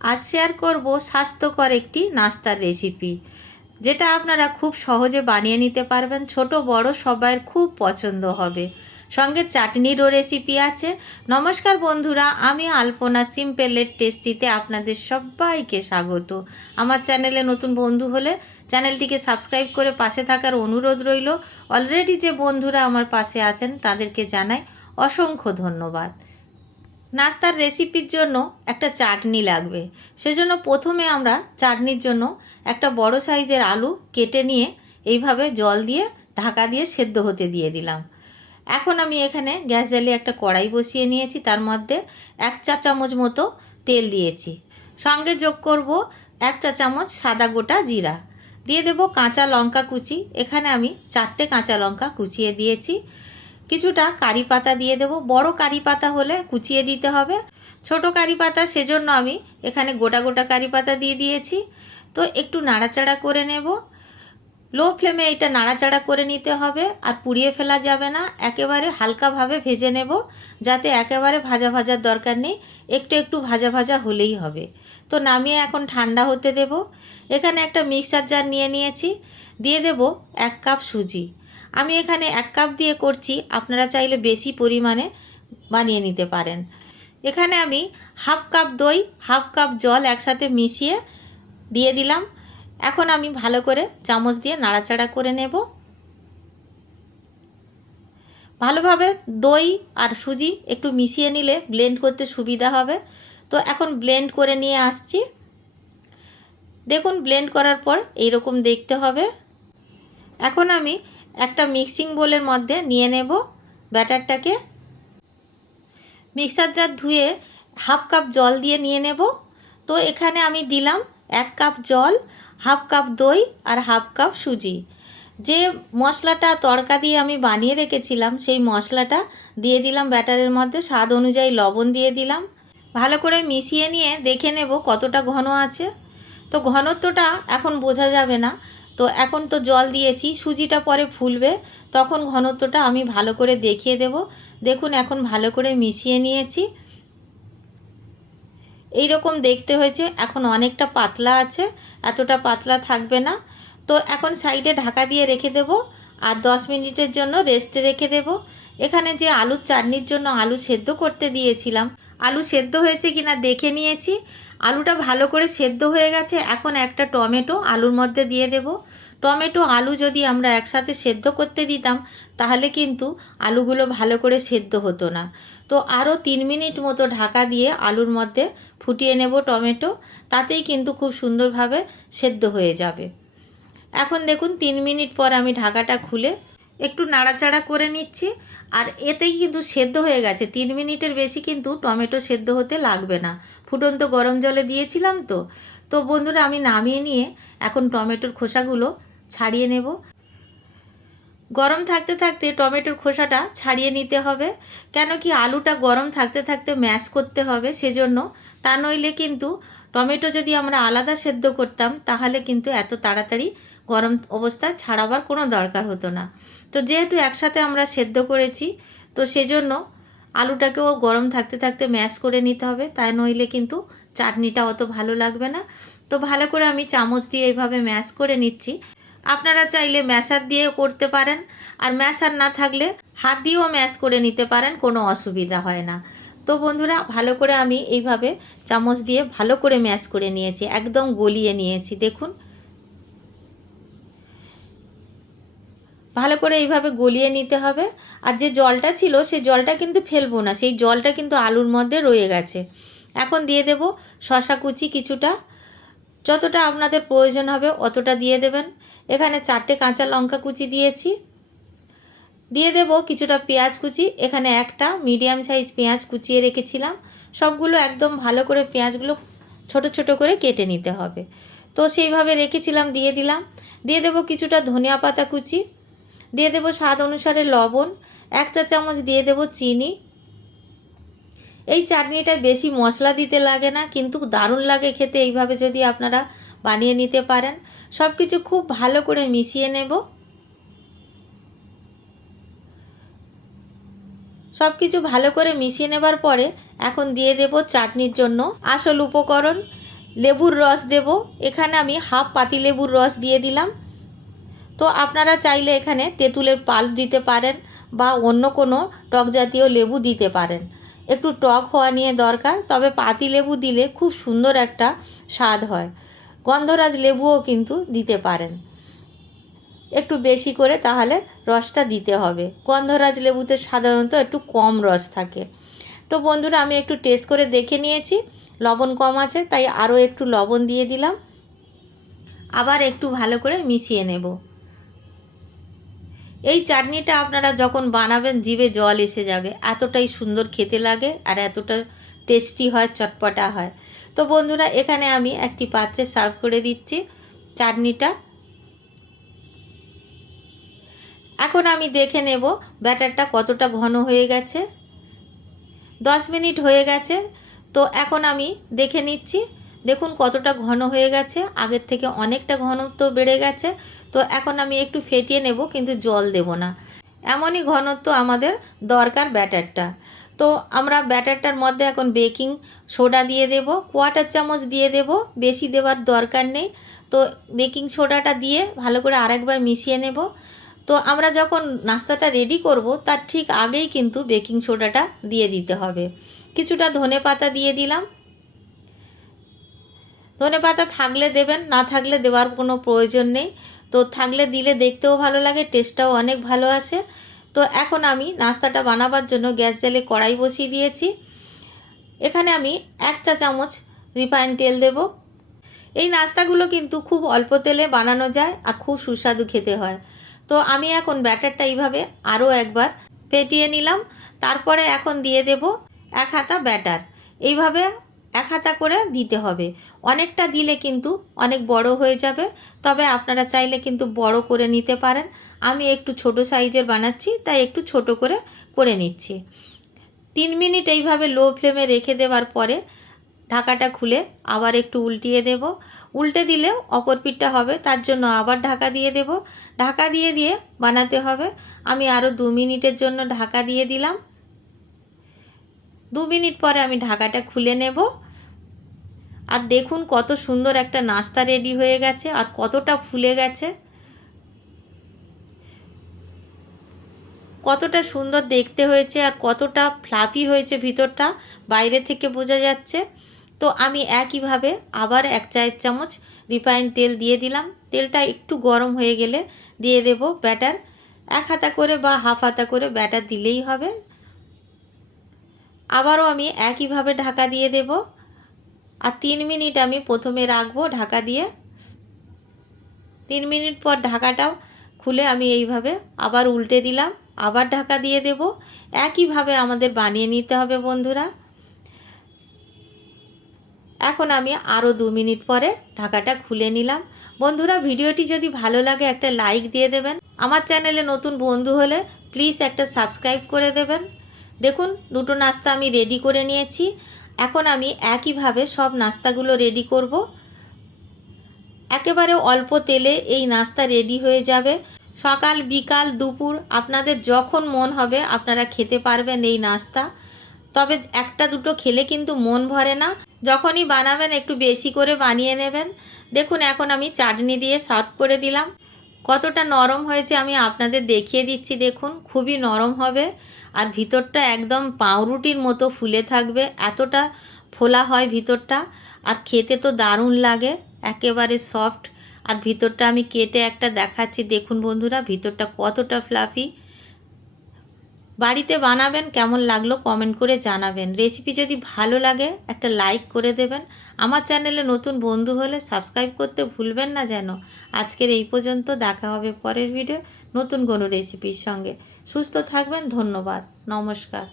আজ শেয়ার করব স্বাস্থ্যকর একটি নাস্তার রেসিপি, যেটা আপনারা খুব সহজে বানিয়ে নিতে পারবেন। ছোট বড় সবাইয়ের খুব পছন্দ হবে। সঙ্গে চাটনিরও রেসিপি আছে। নমস্কার বন্ধুরা, আমি আলপনা সিম্পলের টেস্টিতে আপনাদের সবাইকে স্বাগত। আমার চ্যানেলে নতুন বন্ধু হলে চ্যানেলটিকে সাবস্ক্রাইব করে পাশে থাকার অনুরোধ রইল। অলরেডি যে বন্ধুরা আমার পাশে আছেন তাদেরকে জানাই অসংখ্য ধন্যবাদ। নাস্তার রেসিপির জন্য একটা চাটনি লাগবে। সেজন্য প্রথমে আমরা চাটনির জন্য একটা বড় সাইজের আলু কেটে নিয়ে এইভাবে জল দিয়ে ঢাকা দিয়ে সেদ্ধ হতে দিয়ে দিলাম। এখন আমি এখানে গ্যাস জ্বালিয়ে একটা কড়াই বসিয়ে নিয়েছি, তার মধ্যে 1 চা চামচ মতো তেল দিয়েছি। সঙ্গে যোগ করব 1 চা চামচ সাদা গোটা জিরা, দিয়ে দেব কাঁচা লঙ্কা কুচি। এখানে আমি 4টে কাঁচা লঙ্কা কুচিয়ে দিয়েছি। কিছুটা কারি পাতা দিয়ে দেব। বড় কারি পাতা হলে কুচিয়ে দিতে হবে, ছোট কারি পাতা সেজন্য আমি এখানে গোটা গোটা কারি পাতা দিয়ে দিয়েছি। তো একটু নাড়াচাড়া করে নেব। লো ফ্লেমে এটা নাড়াচাড়া করে নিতে হবে, আর পুড়িয়ে ফেলা যাবে না। একেবারে হালকাভাবে ভেজে নেব, যাতে একেবারে ভাজা ভাজার দরকার নেই, একটু একটু ভাজা ভাজা হলেই হবে। তো নামিয়ে এখন ঠান্ডা হতে দেব। এখানে একটা মিক্সার জার নিয়ে নিয়েছি, দিয়ে দেব 1 কাপ সুজি। আমি এখানে 1 কাপ দিয়ে করছি, আপনারা চাইলে বেশি পরিমাণে বানিয়ে নিতে পারেন। এখানে আমি 1/2 কাপ দই 1/2 কাপ জল একসাথে মিশিয়ে দিয়ে দিলাম। এখন আমি ভালো করে চামচ দিয়ে নাড়াচাড়া করে নেব। ভালোভাবে দই আর সুজি একটু মিশিয়ে নিলে ব্লেন্ড করতে সুবিধা হবে। তো এখন ব্লেন্ড করে নিয়ে আসছি। দেখুন, ব্লেন্ড করার পর এইরকম দেখতে হবে। এখন আমি একটা মিক্সিং বোলের মধ্যে নিয়ে নেব ব্যাটারটাকে। মিক্সার জার ধুয়ে 1/2 কাপ জল দিয়ে নিয়ে নেব। তো এখানে আমি দিলাম 1 কাপ জল, 1/2 কাপ দই আর 1/2 কাপ সুজি। যে মশলাটা তড়কা দিয়ে আমি বানিয়ে রেখেছিলাম সেই মশলাটা দিয়ে দিলাম ব্যাটারের মধ্যে। স্বাদ অনুযায়ী লবণ দিয়ে দিলাম। ভালো করে মিশিয়ে নিয়ে দেখে নেব কতটা ঘন আছে। তো ঘনত্বটা এখন বোঝা যাবে না, তো এখন তো জল দিয়েছি, সুজিটা পরে ফুলবে, তখন ঘনত্বটা আমি ভালো করে দেখিয়ে দেব। দেখুন, এখন ভালো করে মিশিয়ে নিয়েছি। এই রকম দেখতে হয়েছে। এখন অনেকটা পাতলা আছে, এতটা পাতলা থাকবে না। তো এখন সাইডে ঢাকা দিয়ে রেখে দেব, আর 10 মিনিটের জন্য রেস্টে রেখে দেব। এখানে যে আলুর চাটনির জন্য আলু সেদ্ধ করতে দিয়েছিলাম, আলু সেদ্ধ হয়েছে কিনা দেখে নিয়েছি। আলুটা ভালো করে সেদ্ধ হয়ে গেছে। এখন একটা টমেটো আলুর মধ্যে দিয়ে দেব। টমেটো আলু যদি আমরা একসাথে সেদ্ধ করতে দিতাম তাহলে কিন্তু আলুগুলো ভালো করে সেদ্ধ হতো না। তো আরও 3 মিনিট মতো ঢাকা দিয়ে আলুর মধ্যে ফুটিয়ে নেব টমেটো, তাতেই কিন্তু খুব সুন্দরভাবে সেদ্ধ হয়ে যাবে। এখন দেখুন 3 মিনিট পর আমি ঢাকাটা খুলে একটু নাড়াচাড়া করে নিচ্ছি, আর এতেই কিন্তু সেদ্ধ হয়ে গেছে। 3 মিনিটের বেশি কিন্তু টমেটো সেদ্ধ হতে লাগবে না। ফুটন্ত গরম জলে দিয়েছিলাম তো। তো বন্ধুরা, আমি নামিয়ে নিয়ে এখন টমেটোর খোসাগুলো ছাড়িয়ে নেব। গরম থাকতে থাকতে টমেটোর খোসাটা ছাড়িয়ে নিতে হবে, কেন কি আলুটা গরম থাকতে থাকতে ম্যাশ করতে হবে সেজন্য। তা নইলে কিন্তু টমেটো যদি আমরা আলাদা সেদ্ধ করতাম তাহলে কিন্তু এত তাড়াতাড়ি গরম অবস্থায় ছাড়াবার কোনো দরকার হতো না। তো যেহেতু একসাথে আমরা সেদ্ধ করেছি, তো সেজন্য আলুটাকেও গরম থাকতে থাকতে ম্যাশ করে নিতে হবে, তাই নইলে কিন্তু চাটনিটা অত ভালো লাগবে না। তো ভালো করে আমি চামচ দিয়ে এইভাবে ম্যাশ করে নিচ্ছি। আপনারা চাইলে ম্যাশার দিয়েও করতে পারেন, আর ম্যাশার না থাকলে হাত দিয়েও ম্যাশ করে নিতে পারেন, কোনো অসুবিধা হয় না। তো বন্ধুরা, ভালো করে আমি এইভাবে চামচ দিয়ে ভালো করে ম্যাশ করে নিয়েছি, একদম গলিয়ে নিয়েছি। দেখুন, ভালো করে এইভাবে গলিয়ে নিতে হবে। আর যে জলটা ছিল সেই জলটা কিন্তু ফেলবো না, সেই জলটা কিন্তু আলুর মধ্যে রয়ে গেছে। এখন দিয়ে দেব শসা কুচি কিছুটা, যতটা আপনাদের প্রয়োজন হবে অতটা দিয়ে দেবেন। এখানে 4টে কাঁচা লঙ্কা কুচি দিয়েছি। দিয়ে দেব কিছুটা পেঁয়াজ কুচি। এখানে একটা মিডিয়াম সাইজ পেঁয়াজ কুচিয়ে রেখেছিলাম। সবগুলো একদম ভালো করে পেঁয়াজগুলো ছোট ছোট করে কেটে নিতে হবে। তো সেইভাবে রেখেছিলাম, দিয়ে দিলাম। দিয়ে দেব কিছুটা ধনিয়া পাতা কুচি, দিয়ে দেব স্বাদ অনুসারে লবণ, 1 চা চামচ দিয়ে দেব চিনি। এই চাটনিটায় বেশি মশলা দিতে লাগে না, কিন্তু দারুণ লাগে খেতে এইভাবে যদি আপনারা বানিয়ে নিতে পারেন। সব কিছু খুব ভালো করে মিশিয়ে নেব। সব কিছু ভালো করে মিশিয়ে নেবার পরে এখন দিয়ে দেব চাটনির জন্য আসল উপকরণ। লেবুর রস দেব। এখানে আমি হাফ পাতিলেবুর রস দিয়ে দিলাম। তো আপনারা চাইলে এখানে তেঁতুলের পাল্প দিতে পারেন বা অন্য কোনো টক জাতীয় লেবু দিতে পারেন। একটু টক হওয়া নিয়ে দরকার, তবে পাতিলেবু দিলে খুব সুন্দর একটা স্বাদ হয়। গন্ধরাজ লেবুও কিন্তু দিতে পারেন, একটু বেশি করে তাহলে রসটা দিতে হবে। গন্ধরাজ লেবুতে সাধারণত একটু কম রস থাকে। তো বন্ধুরা, আমি একটু টেস্ট করে দেখে নিয়েছি, লবণ কম আছে, তাই আরও একটু লবণ দিয়ে দিলাম। আবার একটু ভালো করে মিশিয়ে নেব। এই চাটনিটা আপনারা যখন বানাবেন জিভে জল এসে যাবে, এতটাই সুন্দর খেতে লাগে আর এতটা টেস্টি হয়, চটপটা হয়। তো বন্ধুরা, এখানে আমি একটি পাত্রে সার্ভ করে দিচ্ছি চাটনিটা। এখন আমি দেখে নেব ব্যাটারটা কতটা ঘন হয়ে গেছে। 10 মিনিট হয়ে গেছে। তো এখন আমি দেখে নিচ্ছি, দেখুন কতটা ঘন হয়ে গেছে, আগের থেকে অনেকটা ঘনত্ব বেড়ে গেছে। তো এখন আমি একটু ফেটিয়ে নেব, কিন্তু জল দেব না। এমনই ঘনত্ব আমাদের দরকার ব্যাটারটা। তো আমরা ব্যাটারটার মধ্যে এখন বেকিং সোডা দিয়ে দেব, 1/4 চামচ দিয়ে দেব, বেশি দেওয়ার দরকার নেই। তো বেকিং সোডাটা দিয়ে ভালো করে আরেকবার মিশিয়ে নেব। তো আমরা যখন নাস্তাটা রেডি করব তার ঠিক আগেই কিন্তু বেকিং সোডাটা দিয়ে দিতে হবে। কিছুটা ধনেপাতা দিয়ে দিলাম। ধনেপাতা থাকলে দেবেন, না থাকলে দেওয়ার কোনো প্রয়োজন নেই। তো থাকলে দিলে দেখতেও ভালো লাগে, টেস্টটাও অনেক ভালো আসে। তো এখন আমি নাস্তাটা বানাবার জন্য গ্যাস জ্বালে কড়াই বসিয়ে দিয়েছি। এখানে আমি 1 চা চামচ রিফাইন তেল দেব। এই নাস্তাগুলো কিন্তু খুব অল্প তেলে বানানো যায় আর খুব সুস্বাদু খেতে হয়। তো আমি এখন ব্যাটারটা এইভাবে আরও একবার ফেটিয়ে নিলাম। তারপরে এখন দিয়ে দেব 1 হাতা ব্যাটার। এইভাবে 1 হাতা করে দিতে হবে। অনেকটা দিলে কিন্তু অনেক বড় হয়ে যাবে, তবে আপনারা চাইলে কিন্তু বড় করে নিতে পারেন। আমি একটু ছোট সাইজের বানাচ্ছি, তাই একটু ছোট করে করে নিচ্ছি। 3 মিনিট এইভাবে লো ফ্লেমে রেখে দেওয়ার পরে ঢাকাটা খুলে আবার একটু উল্টিয়ে দেব। উল্টে দিলেও অপর পিঠটা হবে, তার জন্য আবার ঢাকা দিয়ে দেব। ঢাকা দিয়ে দিয়ে বানাতে হবে। আমি আরও 2 মিনিটের জন্য ঢাকা দিয়ে দিলাম। 2 মিনিট পরে আমি ঢাকাটা খুলে নেব। আর দেখুন কত সুন্দর একটা নাস্তা রেডি হয়ে গেছে আর কতটা ফুলে গেছে, কতটা সুন্দর দেখতে হয়েছে আর কতটা ফ্লাফি হয়েছে ভিতরটা, বাইরে থেকে বোঝা যাচ্ছে। তো আমি একইভাবে আবার 1 চায়ের চামচ রিফাইন্ড তেল দিয়ে দিলাম। তেলটা একটু গরম হয়ে গেলে দিয়ে দেব ব্যাটার। 1 হাতা করে বা হাফ হাতা করে ব্যাটার দিলেই হবে। আবারও আমি একইভাবে ঢাকা দিয়ে দেব। আর 3 মিনিট আমি প্রথমে রাখবো ঢাকা দিয়ে। 3 মিনিট পর ঢাকাটাও খুলে আমি এইভাবে আবার উল্টে দিলাম, আবার ঢাকা দিয়ে দেব। একইভাবে আমাদের বানিয়ে নিতে হবে বন্ধুরা। এখন আমি আরও 2 মিনিট পরে ঢাকাটা খুলে নিলাম। বন্ধুরা, ভিডিওটি যদি ভালো লাগে একটা লাইক দিয়ে দেবেন। আমার চ্যানেলে নতুন বন্ধু হলে প্লিজ একটা সাবস্ক্রাইব করে দেবেন। দেখুন দুটো নাস্তা আমি রেডি করে নিয়েছি। এখন আমি একইভাবে সব নাস্তাগুলো রেডি করব। একেবারে অল্প তেলে এই নাস্তা রেডি হয়ে যাবে। সকাল বিকাল দুপুর আপনাদের যখন মন হবে আপনারা খেতে পারবেন এই নাস্তা। তবে একটা দুটো খেলে কিন্তু মন ভরে না, যখনই বানাবেন একটু বেশি করে বানিয়ে নেবেন। দেখুন এখন আমি চাটনি দিয়ে সার্ভ করে দিলাম। কতটা নরম হয়েছে আমি আপনাদের দেখিয়ে দিচ্ছি, দেখুন খুবই নরম হবে আর ভিতরটা একদম পাউরুটির মতো ফুলে থাকবে, এতটা ফোলা হয় ভিতরটা। আর খেতে তো দারুণ লাগে, একেবারে সফট। আর ভিতরটা আমি কেটে একটা দেখাচ্ছি, দেখুন বন্ধুরা ভিতরটা কতটা ফ্লাফি। বাড়িতে বানাবেন, কেমন লাগলো কমেন্ট করে জানাবেন। রেসিপি যদি ভালো লাগে একটা লাইক করে দেবেন। আমার চ্যানেলে নতুন বন্ধু হলে সাবস্ক্রাইব করতে ভুলবেন না যেন। আজকের এই পর্যন্ত, দেখা হবে পরের ভিডিও নতুন কোনো রেসিপির সঙ্গে। সুস্থ থাকবেন, ধন্যবাদ, নমস্কার।